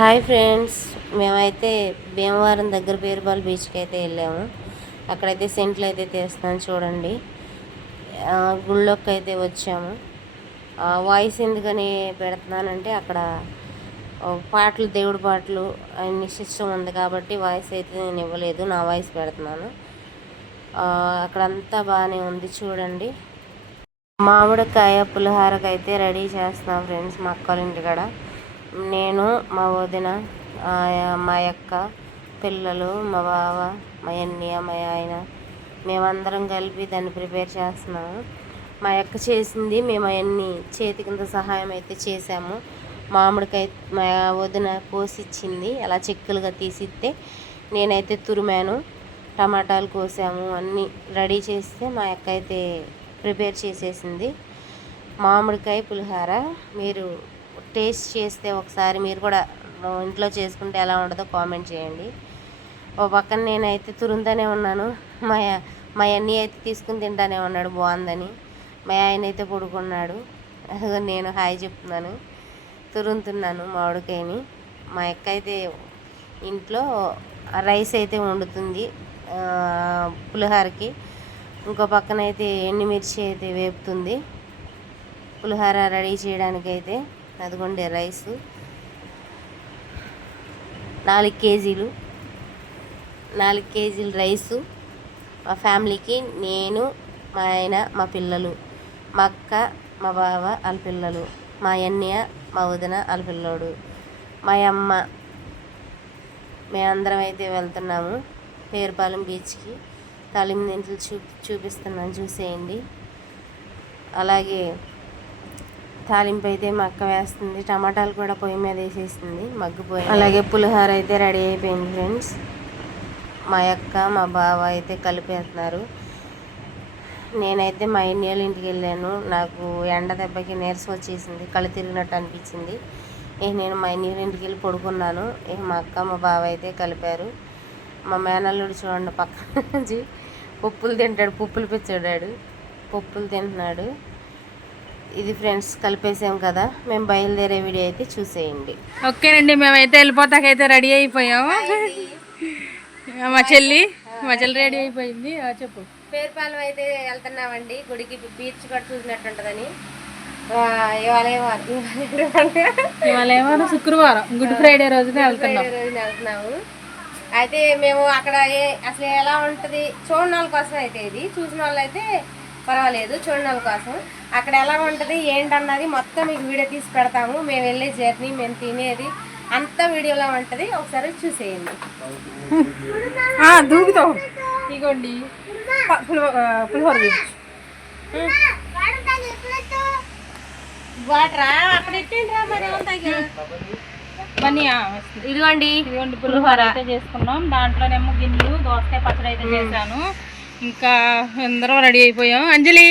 Hi friends, మేమైతే భీమవరం దగ్గర పేరుపాలు బీచ్కి అయితే వెళ్ళాము. అక్కడైతే సెంట్లు అయితే తీస్తాను చూడండి. గుళ్ళోకి అయితే వచ్చాము. వాయిస్ ఎందుకని పెడుతున్నానంటే అక్కడ పాటలు, దేవుడి పాటలు అన్ని సిస్టమ్ ఉంది కాబట్టి వాయిస్ అయితే నేను ఇవ్వలేదు, నా వాయిస్ పెడుతున్నాను. అక్కడంతా బాగానే ఉంది చూడండి. మామిడికాయ పులిహారకి అయితే రెడీ చేస్తున్నాం ఫ్రెండ్స్, మా అక్కల ఇంటికాడ. నేను, మా వదిన, మా అక్క పిల్లలు, మా బావ, మా అన్నయ్య, మా ఆయన, మేమందరం కలిపి దాన్ని ప్రిపేర్ చేస్తున్నాము. మా అక్క చేసింది, మేము అవన్నీ చేతి కింద సహాయం అయితే చేసాము. మామిడికాయ మా వదిన కోసిచ్చింది, అలా చెక్కులుగా తీసిస్తే నేనైతే తురిమాను. టమాటాలు కోసాము, అన్నీ రెడీ చేస్తే మా అక్క అయితే ప్రిపేర్ చేసేసింది. మామిడికాయ పులిహార మీరు టేస్ట్ చేస్తే ఒకసారి మీరు కూడా ఇంట్లో చేసుకుంటే ఎలా ఉంటుందో కామెంట్ చేయండి. ఓ పక్కన నేనైతే తురుముతానే ఉన్నాను, మా మా అన్నయ్య అయితే తీసుకుని తింటానే ఉన్నాడు బాగుందని. మా ఆయన అయితే పడుకున్నాడు, నేను హాయ్ చెప్తున్నాను, తురుముతున్నాను మామిడికాయని. మా అక్క అయితే ఇంట్లో రైస్ అయితే వండుతుంది పులిహారకి. ఇంకో పక్కన అయితే ఎండుమిర్చి అయితే వేపుతుంది పులిహార రెడీ చేయడానికి. అయితే అదిగోండి రైసు 4 కేజీలు రైసు మా ఫ్యామిలీకి. నేను, మా ఆయన, మా పిల్లలు, మా అక్క, మా బావ వాళ్ళ పిల్లలు, మా అన్నయ్య, మా వదిన వాళ్ళ పిల్లోడు, మా అమ్మ, మేమందరం అయితే వెళ్తున్నాము పేరుపాలెం బీచ్కి. తాలింపు దింట్లు చూపిస్తున్నాను చూసేయండి. అలాగే తాలింపు అయితే మా అక్క వేస్తుంది, టమాటాలు కూడా పొయ్యి మీద వేసేస్తుంది మగ్గిపోయి. అలాగే పులిహోర అయితే రెడీ అయిపోయింది ఫ్రెండ్స్. మా అక్క, మా బావ అయితే కలిపేస్తున్నారు. నేనైతే మా ఇన్నేళ్ళ ఇంటికి వెళ్ళాను, నాకు ఎండ దెబ్బకి నీరసం వచ్చేసింది, కళ్ళు తిరిగినట్టు అనిపించింది. నేను మా ఇన్నేళ్ళ ఇంటికి వెళ్ళి పడుకున్నాను. మా అక్క, మా బావ అయితే కలిపారు. మా మేనల్లుడు చూడండి పక్కన నుంచి పప్పులు తింటాడు, పప్పులు పిచ్చాడాడు, పప్పులు తింటున్నాడు. ఇది ఫ్రెండ్స్, కలిపేసాం కదా, మేము బయలుదేరే వీడియో అయితే చూసేయండి. ఓకేనండి, మేమైతే వెళ్ళిపోతాకైతే రెడీ అయిపోయాము. మా చెల్లి రెడీ అయిపోయింది. చెప్పు. పేరుపాలెం అయితే వెళ్తున్నామండి గుడికి, బీచ్ కూడా చూసినట్టు ఉంటుందని. ఇవాళ ఏమో శుక్రవారం, గుడ్ ఫ్రైడే రోజున వెళ్తున్నాము. అయితే మేము అక్కడ అసలు ఎలా ఉంటుంది చూడని వాళ్ళ కోసం అయితే, ఇది చూసిన వాళ్ళు అయితే పర్వాలేదు, చూడని వాళ్ళ కోసం అక్కడ ఎలా ఉంటుంది ఏంటన్నది మొత్తం మీకు వీడియో తీసి పెడతాము. మేము వెళ్ళే జర్నీ, మేము తినేది అంతా వీడియోలో ఉంటుంది, ఒకసారి చూసేయండి. దూకుతాం. ఇగోండి పులిహోర వాటరా అక్కడ ఎట్టేంట్రా మరి ఇదిగోండి పులిహోర అయితే చేసుకున్నాం. దాంట్లోనేమో గిన్నెలు, దోసకాయ పచ్చడి అయితే చేశాను. ఇంకా అందరం రెడీ అయిపోయాం. అంజలి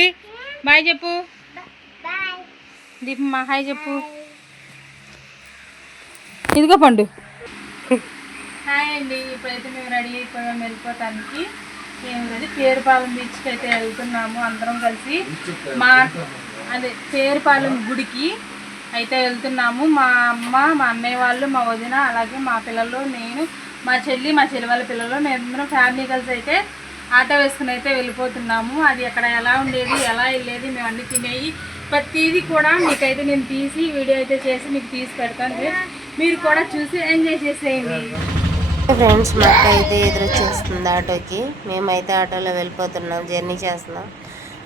బాయ్ చెప్పు. దీపమ్మ హాయ్ చెప్పు. ఇదిగో పండు. హాయ్ అండి, ఇప్పుడైతే మేము రెడీ అయిపోయాం వెళ్ళిపోతానికి. ఏమిటది పేరుపాలెం బీచ్కి అయితే వెళ్తున్నాము అందరం కలిసి. అదే పేరుపాలెం గుడికి అయితే వెళ్తున్నాము. మా అమ్మ, మా అన్నయ్య వాళ్ళు, మా వదిన, అలాగే మా పిల్లలు, నేను, మా చెల్లి వాళ్ళ పిల్లలు, మేమందరం ఫ్యామిలీ కలిసి అయితే ఆటో వేసుకుని అయితే వెళ్ళిపోతున్నాము. అది అక్కడ ఎలా ఉండేది, ఎలా వెళ్ళేది, మేము అన్నీ తినేవి ప్రతిదీ కూడా మీకైతే నేను తీసి వీడియో అయితే చేసి మీకు తీసి పెడతాను. మీరు కూడా చూసి ఎంజాయ్ చేసేయండి. ఫ్రెండ్స్, మా అక్క అయితే ఎదురొచ్చేస్తుంది ఆటోకి. మేమైతే ఆటోలో వెళ్ళిపోతున్నాం, జర్నీ చేస్తున్నాం.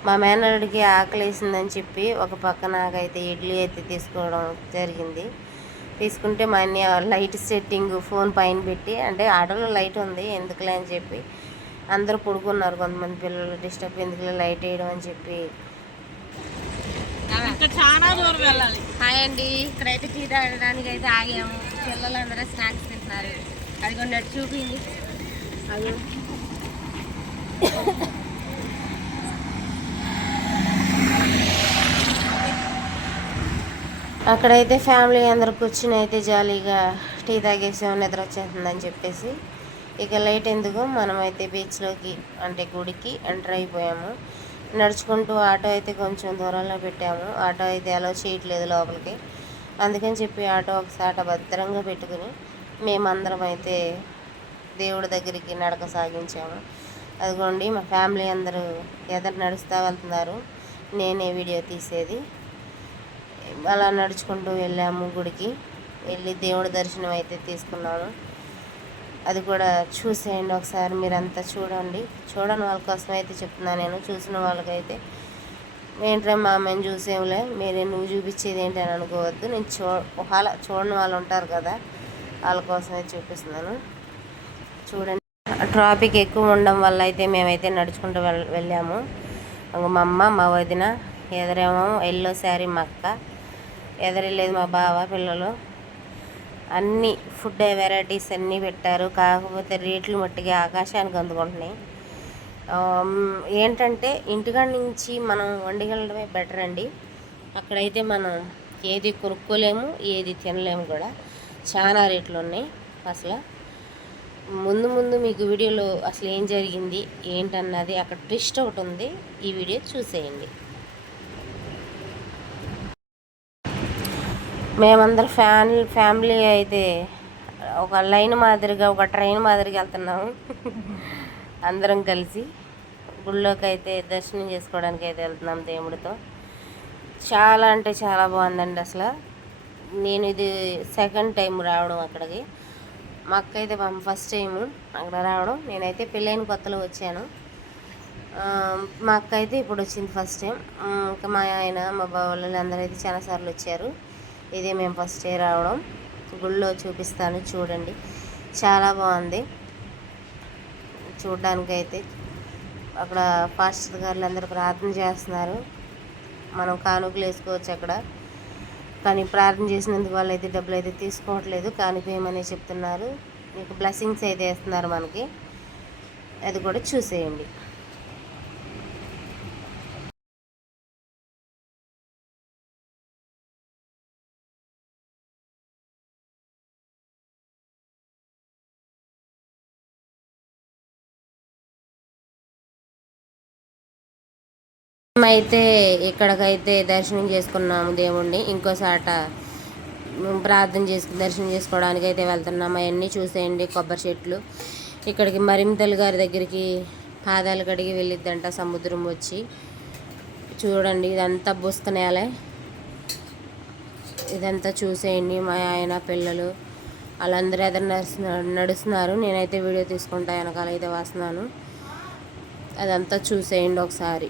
మా మేనల్లుడికి ఆకలి వేసిందని చెప్పి ఒక పక్క నాకైతే ఇడ్లీ అయితే తీసుకోవడం జరిగింది. తీసుకుంటే మా అన్నయ్య లైట్ సెట్టింగ్ ఫోన్ పైన పెట్టి, అంటే ఆటోలో లైట్ ఉంది ఎందుకులే అని చెప్పి అందరూ పడుకున్నారు, కొంతమంది పిల్లలు డిస్టర్బ్ ఎందుకులే లైట్ వేయడం అని చెప్పి. చాలా దూరం వెళ్ళాలి. హాయ్ అండి, ఇక్కడైతే టీ తాగడానికి అయితే ఆగాము. పిల్లలందరూ స్నాక్స్ తింటున్నారు. అది కొన్నట్టు చూపింది. అది అక్కడైతే ఫ్యామిలీ అందరు కూర్చుని అయితే జాలీగా టీ తాగేసాము, నిద్ర వచ్చేస్తుందని చెప్పేసి. ఇక లైట్ ఎందుకు, మనమైతే బీచ్లోకి అంటే గుడికి ఎంటర్ అయిపోయాము. నడుచుకుంటూ ఆటో అయితే కొంచెం దూరంలో పెట్టాము. ఆటో అయితే అలౌ చేయట్లేదు లోపలికి. అందుకని చెప్పి ఆటో ఒకసాట భద్రంగా పెట్టుకుని మేమందరం అయితే దేవుడి దగ్గరికి నడక సాగించాము. అదిగోండి మా ఫ్యామిలీ అందరూ ఎదురు నడుస్తూ వెళ్తున్నారు, నేనే వీడియో తీసేది. అలా నడుచుకుంటూ వెళ్ళాము గుడికి. వెళ్ళి దేవుడి దర్శనం అయితే తీసుకున్నాము. అది కూడా చూసేయండి ఒకసారి, మీరంతా చూడండి. చూడని వాళ్ళ కోసం అయితే చెప్తున్నాను నేను. చూసిన వాళ్ళకైతే ఏంట్రా మా అమ్మని చూసేంలే, నువ్వు చూపించేది ఏంటి అని అనుకోవద్దు. నేను ఒకవేళ చూడని వాళ్ళు ఉంటారు కదా, వాళ్ళ కోసమే చూపిస్తున్నాను. చూడండి. ట్రాఫిక్ ఎక్కువ ఉండడం వల్ల అయితే మేమైతే నడుచుకుంటూ వెళ్ళాము. మా అమ్మ, మా వదిన, ఎదురేమో ఎల్లో శారీ మా అక్క, ఎదురెళ్ళేది మా బావ, పిల్లలు. అన్నీ ఫుడ్ వెరైటీస్ అన్నీ పెట్టారు. కాకపోతే రేట్లు మట్టిగా ఆకాశానికి అందుకుంటున్నాయి. ఏంటంటే ఇంటికాడ నుంచి మనం వండుకెళ్ళడమే బెటర్ అండి. అక్కడైతే మనం ఏది కొనుక్కోలేము, ఏది తినలేము కూడా. చాలా రేట్లు ఉన్నాయి. అసలు ముందు మీకు వీడియోలో అసలు ఏం జరిగింది ఏంటన్నది అక్కడ ట్విస్ట్ ఒకటి ఉంది, ఈ వీడియో చూసేయండి. మేమందరం ఫ్యామిలీ అయితే ఒక లైన్ మాదిరిగా, ఒక ట్రైన్ మాదిరిగా వెళ్తున్నాము. అందరం కలిసి గుళ్ళోకి అయితే దర్శనం చేసుకోవడానికి అయితే వెళ్తున్నాం దేవుడితో. చాలా అంటే చాలా బాగుందండి. అసలు నేను ఇది సెకండ్ టైం రావడం అక్కడికి. మా అక్క అయితే ఫస్ట్ టైము అక్కడ రావడం. నేనైతే పెళ్ళైన కొత్తలో వచ్చాను. మా అక్క అయితే ఇప్పుడు వచ్చింది ఫస్ట్ టైం. ఇంకా మా ఆయన, మా బావలు అందరూ అయితే చాలాసార్లు వచ్చారు. ఇదే మేము ఫస్ట్ డే రావడం. గుళ్ళో చూపిస్తాను చూడండి, చాలా బాగుంది చూడ్డానికైతే. అక్కడ పాస్టర్ గారులు అందరూ ప్రార్థన చేస్తున్నారు. మనం కానుకలు వేసుకోవచ్చు అక్కడ, కానీ ప్రార్థన చేసినందుకు వాళ్ళు అయితే డబ్బులు అయితే తీసుకోవట్లేదు, కానుకేయమని చెప్తున్నారు. మీకు బ్లెస్సింగ్స్ అయితే వేస్తున్నారు మనకి, అది కూడా చూసేయండి. అయితే ఇక్కడికైతే దర్శనం చేసుకున్నాము దేవుణ్ణి. ఇంకోసాట దర్శనం చేసుకోవడానికి అయితే వెళ్తున్నాము. అవన్నీ చూసేయండి. కొబ్బరి చెట్లు. ఇక్కడికి మరింతలు గారి దగ్గరికి పాదాలు కడిగి వెళ్ళిద్దంట సముద్రం వచ్చి. చూడండి, ఇదంతా బుస్క నేలే. ఇదంతా చూసేయండి. మా ఆయన, పిల్లలు వాళ్ళందరూ ఎదురు నడుస్తున్నారు. నేనైతే వీడియో తీసుకుంటా వెనకాల అయితే వస్తున్నాను. అదంతా చూసేయండి ఒకసారి.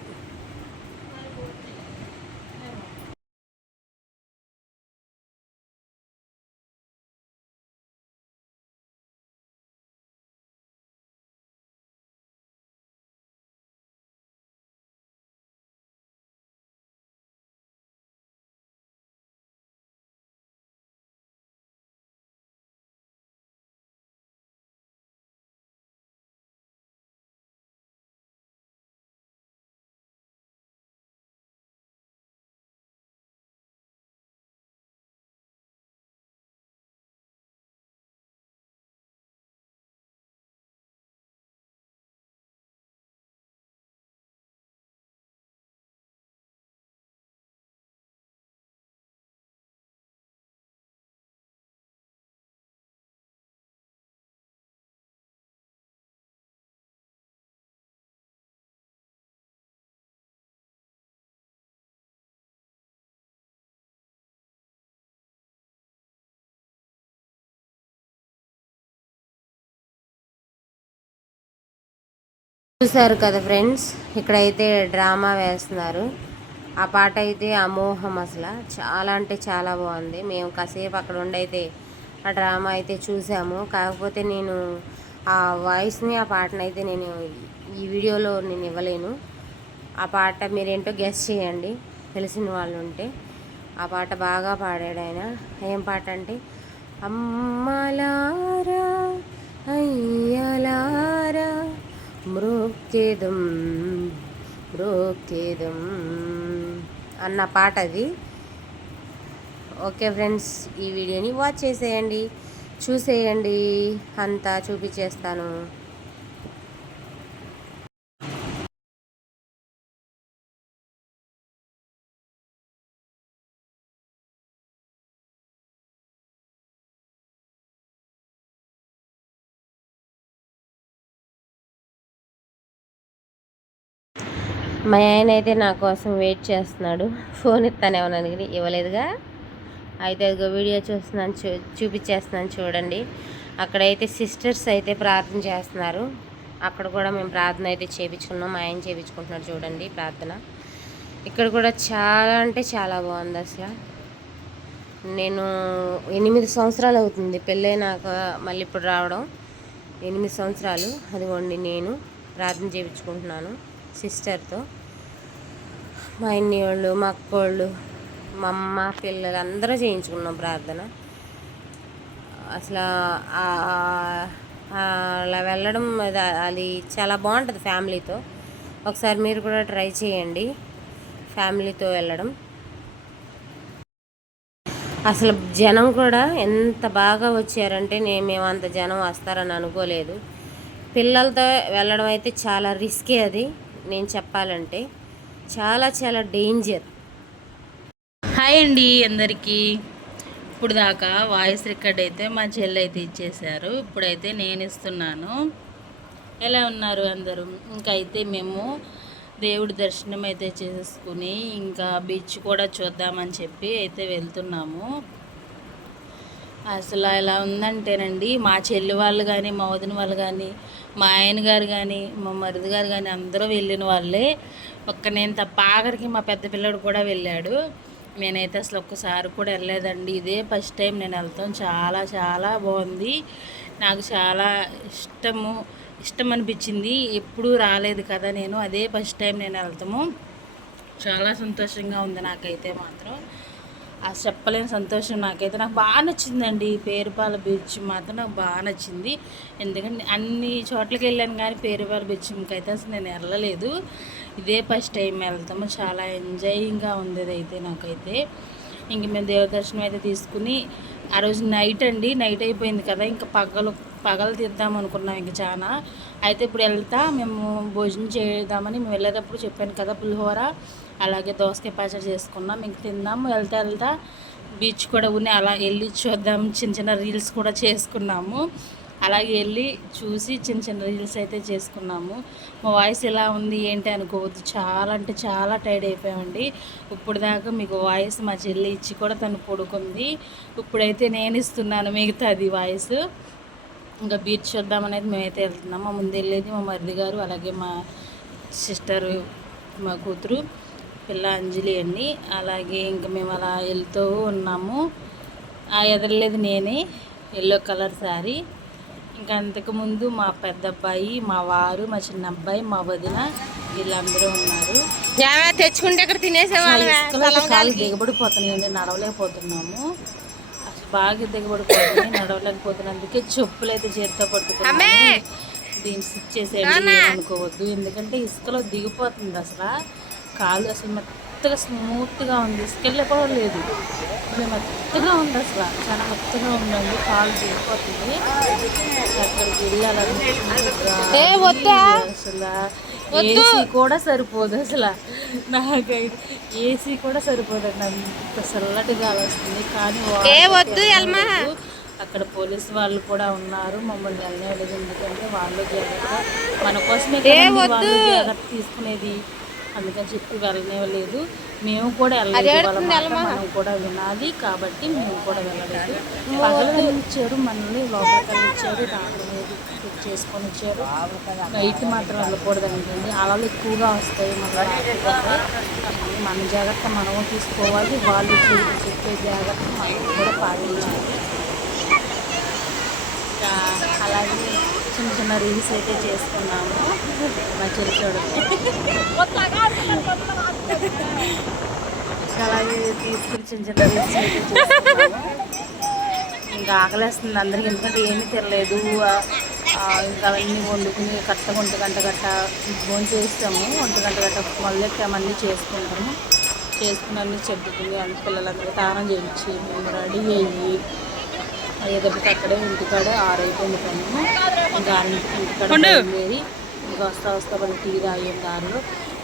చూసారు కదా ఫ్రెండ్స్, ఇక్కడైతే డ్రామా వేస్తున్నారు. ఆ పాట అయితే అమోఘం. అసలు చాలా అంటే చాలా బాగుంది. మేము కాసేపు అక్కడ ఉండైతే ఆ డ్రామా అయితే చూసాము. కాకపోతే నేను ఆ వాయిస్ని, ఆ పాటను అయితే నేను ఈ వీడియోలో నేను ఇవ్వలేను. ఆ పాట మీరేంటో గెస్ చేయండి, తెలిసిన వాళ్ళు ఉంటే. ఆ పాట బాగా పాడాడు ఆయన. ఏం పాట అంటే, అమ్మలారా అయ్యలారా మ్రోక్కేదం అన్న పాట అది. ఓకే ఫ్రెండ్స్, ఈ వీడియోని వాచ్ చేసేయండి, చూసేయండి, అంతా చూపించేస్తాను. మా ఆయన అయితే నా కోసం వెయిట్ చేస్తున్నాడు. ఫోన్ ఇస్తానేమోనని ఇవ్వలేదుగా. అయితే అదిగో వీడియో చూస్తున్నాను, చూపించేస్తున్నాను చూడండి. అక్కడైతే సిస్టర్స్ అయితే ప్రార్థన చేస్తున్నారు. అక్కడ కూడా మేము ప్రార్థన అయితే చేయించుకున్నాం. మా ఆయన చేయించుకుంటున్నాడు చూడండి ప్రార్థన. ఇక్కడ కూడా చాలా అంటే చాలా బాగుంది అసలు. నేను 8 సంవత్సరాలు అవుతుంది పెళ్ళైనాక మళ్ళీ ఇప్పుడు రావడం. 8 సంవత్సరాలు. అదిగోండి నేను ప్రార్థన చేయించుకుంటున్నాను సిస్టర్తో. మా అన్ని వాళ్ళు, మా అక్క వాళ్ళు, మా అమ్మ, పిల్లలు అందరూ చేయించుకున్నాం ప్రార్థన. అసలు అలా వెళ్ళడం అది చాలా బాగుంటుంది ఫ్యామిలీతో. ఒకసారి మీరు కూడా ట్రై చేయండి ఫ్యామిలీతో వెళ్ళడం. అసలు జనం కూడా ఎంత బాగా వచ్చారంటే మేము అంత జనం వస్తారని అనుకోలేదు. పిల్లలతో వెళ్ళడం అయితే చాలా రిస్కీ, అది నేను చెప్పాలంటే చాలా చాలా డేంజర్. హాయ్ అండి అందరికీ. ఇప్పుడు దాకా వాయిస్ రికార్డ్ అయితే మా చెల్లి అయితే ఇచ్చేశారు. ఇప్పుడైతే నేను ఇస్తున్నాను. ఎలా ఉన్నారు అందరూ? ఇంకా అయితే మేము దేవుడి దర్శనం అయితే చేసుకుని ఇంకా బీచ్ కూడా చూద్దామని చెప్పి అయితే వెళ్తున్నాము. అసలు ఎలా ఉందంటేనండి, మా చెల్లి వాళ్ళు కానీ, మా వదిన వాళ్ళు కానీ, మా ఆయన గారు కానీ, మా మరిది గారు కానీ అందరూ వెళ్ళిన వాళ్ళే. నేను తప్ప ఆఖరికి మా పెద్ద పిల్లడు కూడా వెళ్ళాడు. నేనైతే అసలు ఒక్కసారి కూడా వెళ్ళలేదండి. ఇదే ఫస్ట్ టైం నేను వెళ్తాం. చాలా చాలా బాగుంది. నాకు చాలా ఇష్టం అనిపించింది. ఎప్పుడూ రాలేదు కదా నేను, అదే ఫస్ట్ టైం నేను వెళ్తాము. చాలా సంతోషంగా ఉంది నాకైతే మాత్రం. అది చెప్పలేని సంతోషం నాకైతే. నాకు బాగా నచ్చిందండి పేరుపాల బీచ్ మాత్రం నాకు బాగా నచ్చింది. ఎందుకంటే అన్ని చోట్లకి వెళ్ళాను కానీ పేరుపాల బీచ్కి అయితే అసలు నేను వెళ్ళలేదు. ఇదే ఫస్ట్ టైం వెళ్తాము. చాలా ఎంజాయింగ్గా ఉంది అయితే నాకైతే. ఇంక మేము దేవదర్శనం అయితే తీసుకుని ఆ రోజు నైట్ అయిపోయింది కదా, ఇంకా పగలు తీద్దాం అనుకున్నాం ఇంక చాలా. అయితే ఇప్పుడు మేము భోజనం చేద్దామని మేము వెళ్ళేటప్పుడు చెప్పాను కదా, పులిహోర అలాగే దోసకాయ పచ్చడి చేసుకున్నాం. ఇంక తిందాము. వెళ్తా బీచ్ కూడా ఉని అలా వెళ్ళి చూద్దాం. చిన్న రీల్స్ కూడా చేసుకున్నాము. అలాగే వెళ్ళి చూసి చిన్న రీల్స్ అయితే చేసుకున్నాము. మా వాయిస్ ఎలా ఉంది ఏంటి అనుకోవద్దు, చాలా అంటే చాలా టైర్డ్ అయిపోయామండి. ఇప్పుడు దాకా మీకు వాయిస్ మా చెల్లి ఇచ్చి కూడా తను పడుకుంది. ఇప్పుడైతే నేను ఇస్తున్నాను మిగతాది వాయిస్. ఇంకా బీచ్ చూద్దామనేది మేమైతే వెళ్తున్నాము. మా ముందు వెళ్ళేది మా మరిది గారు, అలాగే మా సిస్టరు, మా కూతురు పిల్ల అంజలి అండి. అలాగే ఇంకా మేము అలా వెళ్తూ ఉన్నాము. ఎదరలేదు నేనే, ఎల్లో కలర్ శారీ. ఇంకా అంతకుముందు మా పెద్ద అబ్బాయి, మా వారు, మా చిన్న అబ్బాయి, మా వదిన వీళ్ళందరూ ఉన్నారు. తెచ్చుకుంటే ఇక్కడ ఇసుకలో కాలు దిగబడిపోతున్నాయండి, నడవలేకపోతున్నాము. అసలు బాగా దిగబడిపోతున్నాయి, నడవలేకపోతున్నందుకే చెప్పులు అయితే చేతితో పట్టుకున్నాము. దీన్ని స్టిచ్ చేసేయండి అనుకోవద్దు, ఎందుకంటే ఇసుకలో దిగిపోతుంది. అసలు కాలు అసలు మెత్తగా స్మూత్గా ఉంది, ఇసుకెళ్ళే కూడా లేదు, మెత్తగా ఉంది. అసలు చాలా మెత్తగా ఉందండి, కాలు దిగిపోతుంది. అక్కడికి వెళ్ళాలనుకుంటే అసలు ఏసీ కూడా సరిపోదు. అసలు నాకైతే ఏసీ కూడా సరిపోదండి, అంత చల్లటి గాలి వస్తుంది. కానీ అక్కడ పోలీసు వాళ్ళు కూడా ఉన్నారు, మమ్మల్ని వెళ్ళలేదు. ఎందుకంటే వాళ్ళు జాగ్రత్త, మన కోసమే వాళ్ళు జాగ్రత్త తీసుకునేది, అందుకని చెప్పి వెళ్ళలేదు. మేము కూడా వెళ్ళలేదు, మనం కూడా వినాలి కాబట్టి మేము కూడా వెళ్ళలేదు. పగలు ఇచ్చారు, మనల్ని లోపలికి ఇచ్చారు, రావలేదు చేసుకొని ఇచ్చారు. నైట్ మాత్రం వెళ్ళకూడదు అనుకోండి, అలలు ఎక్కువగా వస్తాయి. మన జాగ్రత్త మనము తీసుకోవాలి, వాళ్ళు చెప్పే జాగ్రత్త మనం కూడా పాటించాలి. అలాగే చిన్న రీల్స్ అయితే చేసుకున్నాము. మా చెల్లి చూడండి, అలాగే తీసుకుని చిన్న రీల్స్ అయితే చేసుకున్నాము. ఇంకా ఆకలేస్తుంది అందరికీ, ఎందుకంటే ఏమీ తినలేదు. ఇంకా అవన్నీ వండుకుని కరెక్ట్గా 1 గంట భోజనం చేస్తాము. 1 గంట మళ్ళీ చేసుకుంటాము. చేసుకుని అన్నీ చెప్పుకుని అన్ని పిల్లలందరికీ తానం చేయించి మేము రెడీ అయ్యి అయ్యేటప్పటికి అక్కడే ఇంటికాడ 6 అయిపోయింది పని. ఇంకా ఇంటికాడ వెళ్ళేది. ఇంకా వస్తా పని టీ తాగే దారిలో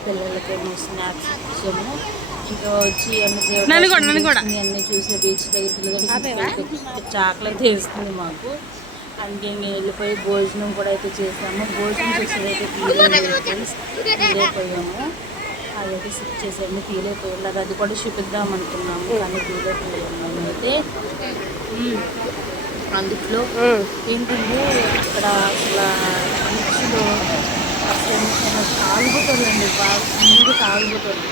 పిల్లలకేమో స్నాక్స్ ఇచ్చాము. ఇంకా వచ్చి అన్నీ చూసి బీచ్ దగ్గరికి చాక్లెట్ వేస్తుంది మాకు. అందుకే వెళ్ళిపోయి భోజనం కూడా అయితే చేసాము. భోజనం చేసేదైతే వెళ్ళిపోయాము. అదైతే సిక్ చేసాము, తీయలేకపోయాము. అది కూడా చూపిద్దాం అనుకున్నాము కానీ తీయలేకపోయాము. అయితే అందుట్లో ఏంటంటే అక్కడ అసలు బీచ్లో అసలు తాగుతుందండి, బాగా నీరు తాగుతుంది.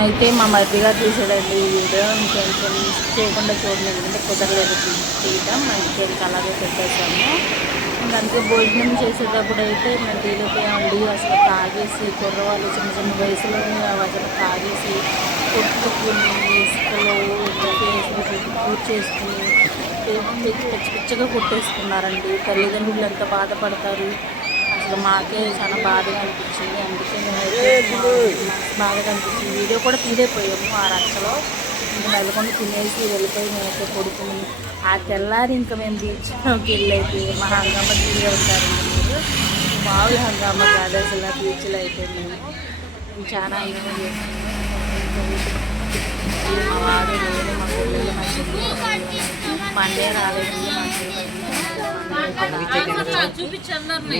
అయితే మా మధ్యగా తీసాడండి ఈ వీడియో. ఇంకొంచెం మిస్ చేయకుండా చూడండి, ఎందుకంటే కుదరలేదు తీయటం. ఇంకేంటి అలాగే పెట్టేసాము. అందుకే భోజనం చేసేటప్పుడు అయితే మేము తీరిపోయామండి. అసలు తాగేసి కుర్రవాళ్ళు చిన్న చిన్న వయసులోనే అసలు తాగేసి కొట్టుకుని ఇసుకలో వేసుకుని పూజ చేసుకుని పిచ్చి పిచ్చగా కొట్టేసుకున్నారండి. తల్లిదండ్రులు ఎంత బాధపడతారు. అసలు మాకే చాలా బాధగా అనిపించింది. అందుకే మేము బాధగా అనిపించింది. వీడియో కూడా తీరైపోయాము ఆ రచ్చలో. ఇంకా నెలకొని తినేసి వెళ్ళిపోయి మేమైతే కొడుకుని ఆ తెల్లారి ఇంకా మేము బీచ్లోకి వెళ్ళైతే మా హంగామా తీరే ఉంటారండి. మీరు మామూలు హంగామా కాదు అసలు బీచ్లో అయితే మేము చాలా ఎంజాయ్ చేస్తున్నాము. మా వాడు నేను మా పిల్లలు మా చెల్లి మండే రాలేదండి.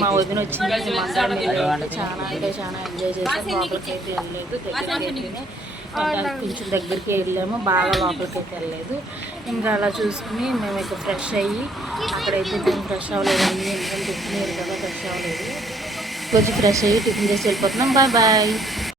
మా వదిన వచ్చింది. మందరం అంటే చాలా ఎంజాయ్ చేసాం. లోపలికి అయితే వెళ్ళలేదు, కొంచెం దగ్గరికి వెళ్ళాము, బాగా లోపలికి అయితే వెళ్ళలేదు. ఇంకా అలా చూసుకుని మేము అయితే ఫ్రెష్ అయ్యి అక్కడైతే మేము ఫ్రెష్ అవ్వలేదండి, ఎందుకంటే టిఫిన్ కదా ఫ్రెష్ అవ్వలేదు. కొంచెం ఫ్రెష్ అయ్యి టిఫిన్ చేసి వెళ్ళిపోతున్నాం. Bye bye.